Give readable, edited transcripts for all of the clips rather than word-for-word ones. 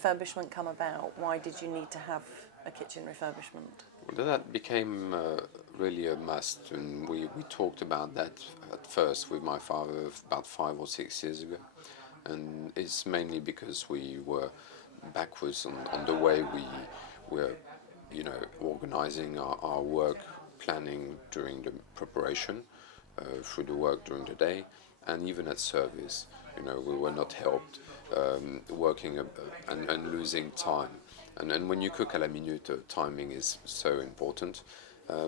refurbishment come about? Why did you need to have a kitchen refurbishment? Well, that became really a must, and we talked about that at first with my father about 5 or 6 years ago, and it's mainly because we were backwards on the way we were, organizing our work, planning during the preparation, through the work during the day, and even at service. We were not helped, working and losing time. And when you cook à la minute, timing is so important.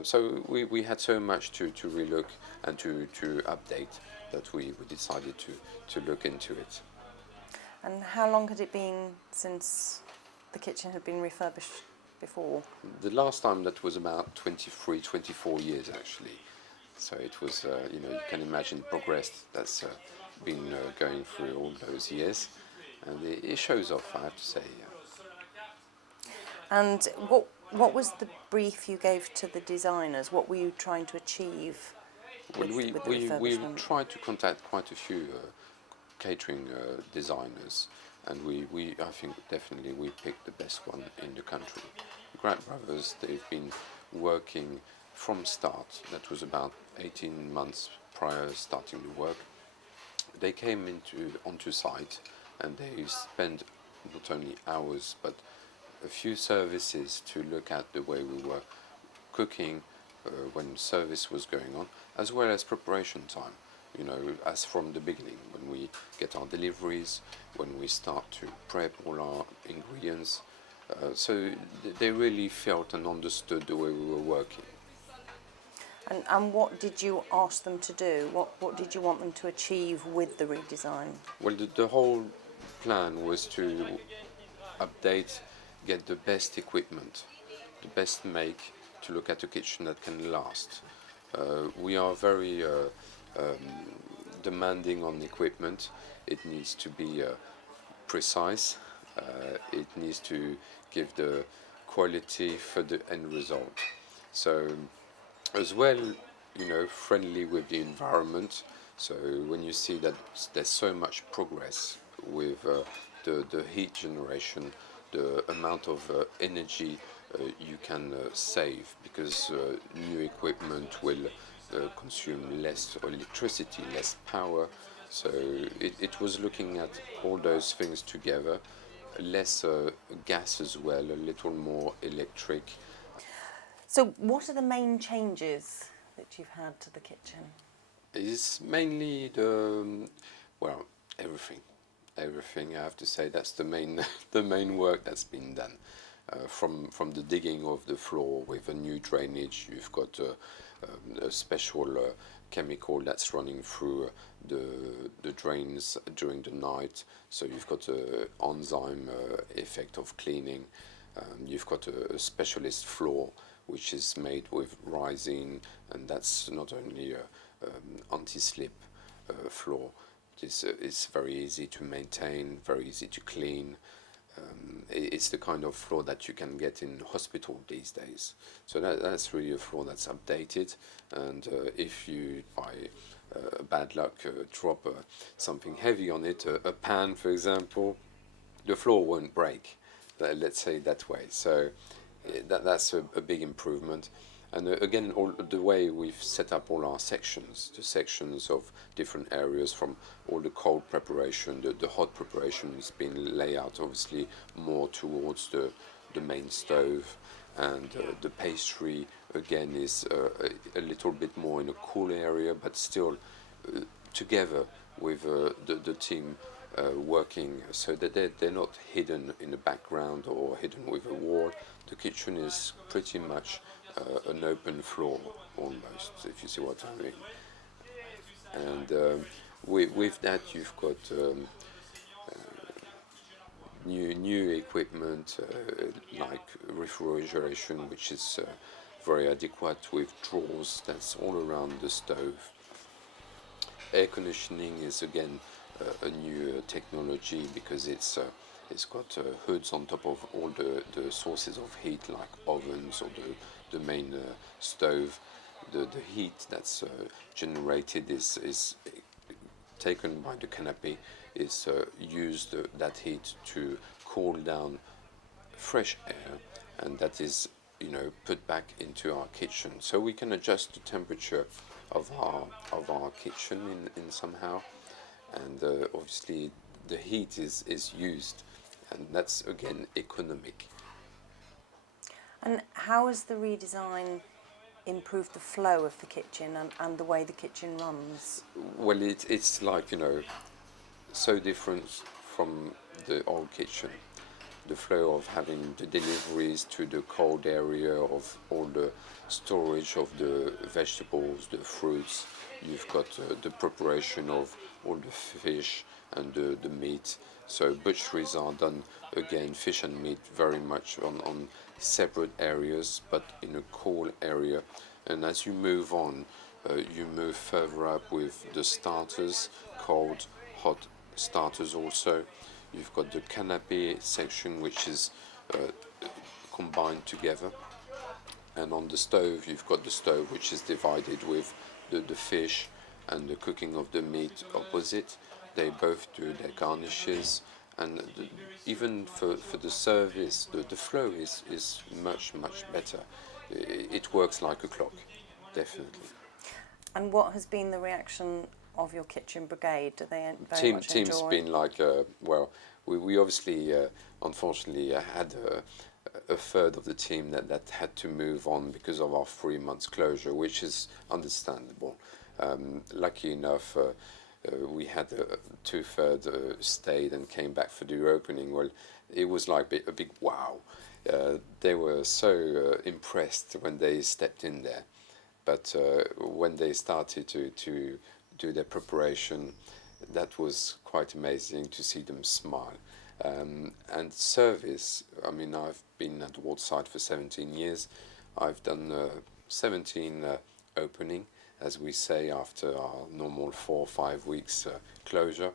So we had so much to relook and to update that we decided to look into it. And how long had it been since the kitchen had been refurbished before? The last time that was about 23, 24 years actually. So it was, you can imagine progress that's been going through all those years. And it shows off, I have to say. And what was the brief you gave to the designers? What were you trying to achieve with the refurbishment? We tried to contact quite a few catering designers, and I think definitely we picked the best one in the country. Grant Brothers, they've been working from start. That was about 18 months prior starting the work. They came onto site, and they spent not only hours but a few services to look at the way we were cooking when service was going on, as well as preparation time. As from the beginning, when we get our deliveries, when we start to prep all our ingredients. So they really felt and understood the way we were working. And what did you ask them to do? What did you want them to achieve with the redesign? Well, the whole plan was to update, get the best equipment, the best make, to look at a kitchen that can last. We are very demanding on equipment. It needs to be precise. It needs to give the quality for the end result. So, as well, friendly with the environment. So when you see that there's so much progress with the heat generation, the amount of energy you can save, because new equipment will consume less electricity, less power. So it was looking at all those things together, less gas as well, a little more electric. So what are the main changes that you've had to the kitchen? It's mainly everything. Everything, I have to say, that's the main the main work that's been done. From the digging of the floor with a new drainage, you've got a special chemical that's running through the drains during the night, so you've got an enzyme effect of cleaning. You've got a specialist floor which is made with resin, and that's not only anti-slip floor. It's very easy to maintain, very easy to clean. It's the kind of floor that you can get in hospital these days. So that's really a floor that's updated, and if you, by bad luck, drop something heavy on it, a pan for example, the floor won't break. Let's say it that way. So that's a big improvement. And again, all the way we've set up all our sections, the sections of different areas, from all the cold preparation, the hot preparation has been laid out obviously more towards the main stove, and the pastry again is a little bit more in a cool area, but still together with the team working, so that they're not hidden in the background or hidden with a wall. The kitchen is pretty much an open floor almost, if you see what I mean. And with that, you've got new equipment like refrigeration, which is very adequate, with drawers that's all around the stove. Air conditioning is again a new technology, because it's got hoods on top of all the sources of heat, like ovens or the main stove. The heat that's generated is taken by the canopy, is used, that heat, to cool down fresh air, and that is, put back into our kitchen. So we can adjust the temperature of our kitchen in somehow, and obviously the heat is used, and that's again economic. And how has the redesign improved the flow of the kitchen and the way the kitchen runs? Well, it's like, so different from the old kitchen. The flow of having the deliveries to the cold area, of all the storage of the vegetables, the fruits. You've got the preparation of all the fish and the meat. So butcheries are done, again, fish and meat very much on separate areas, but in a cool area. And as you move on, you move further up with the starters, cold, hot starters also. You've got the canapé section, which is combined together. And on the stove, you've got the stove, which is divided with the fish and the cooking of the meat opposite. They both do their garnishes. And even for the service, the flow is much, much better. It works like a clock, definitely. And what has been the reaction of your kitchen brigade? Do they very much enjoy? Team's been like, well, we obviously, unfortunately, had a third of the team that had to move on because of our 3 months closure, which is understandable. Lucky enough, we had 2/3 stayed and came back for the opening. Well, it was like a big wow. They were so impressed when they stepped in there. But when they started to do their preparation, that was quite amazing to see them smile. And service, I mean, I've been at Waterside for 17 years. I've done 17 opening, as we say, after our normal 4 or 5 weeks closure.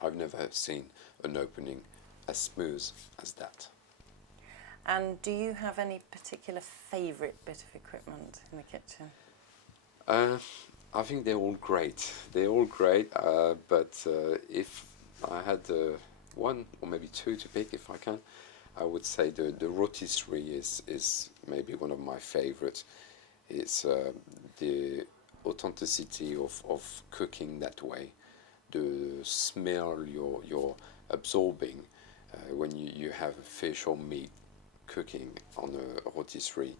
I've never seen an opening as smooth as that. And do you have any particular favourite bit of equipment in the kitchen? I think they're all great. They're all great, but if I had one or maybe two to pick, if I can, I would say the rotisserie is maybe one of my favorites. It's the authenticity of cooking that way, the smell you're absorbing when you have fish or meat cooking on a rotisserie,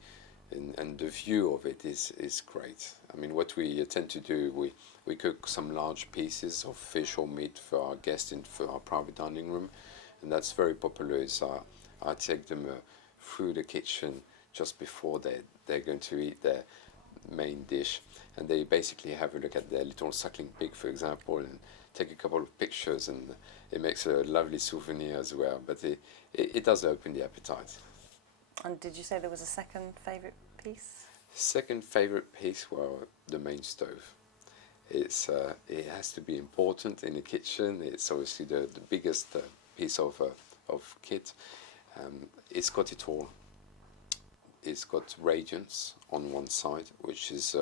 and the view of it is great. I mean, what we tend to do, we cook some large pieces of fish or meat for our guests for our private dining room, and that's very popular. So I take them through the kitchen just before they're going to eat their main dish, and they basically have a look at their little suckling pig, for example, and take a couple of pictures, and it makes a lovely souvenir as well. But it does open the appetite. And did you say there was a second favourite piece? Second favourite piece, well, the main stove. It has to be important in the kitchen. It's obviously the biggest piece of kit. It's got it all. It's got radiance on one side, which is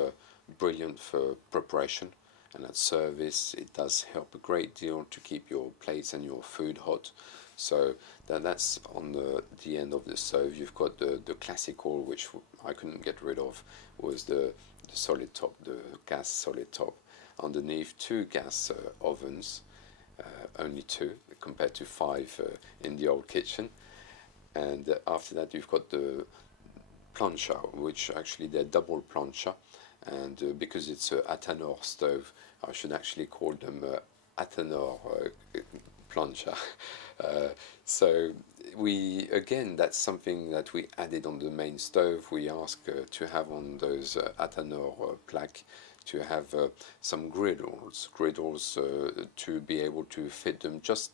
brilliant for preparation, and at service it does help a great deal to keep your plates and your food hot. So that's on the end of the stove. You've got the classical, which I couldn't get rid of, was the solid top, the gas solid top. Underneath, 2 gas ovens, only 2 compared to 5 in the old kitchen. And after that, you've got the plancha, which actually they're double plancha. And because it's a Athanor stove, I should actually call them Athanor plancha. So that's something that we added on the main stove. We ask to have on those Athanor plaque to have some griddles to be able to fit them, just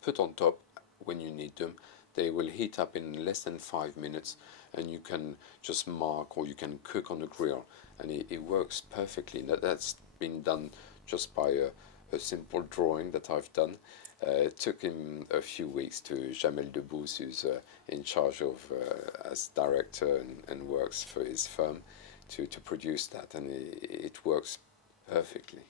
put on top when you need them. They will heat up in less than 5 minutes, and you can just mark or you can cook on the grill, and it works perfectly. That's been done just by a simple drawing that I've done. It took him a few weeks to Jamel Debbouze, who's in charge of as director and works for his firm, to produce that, and it works perfectly.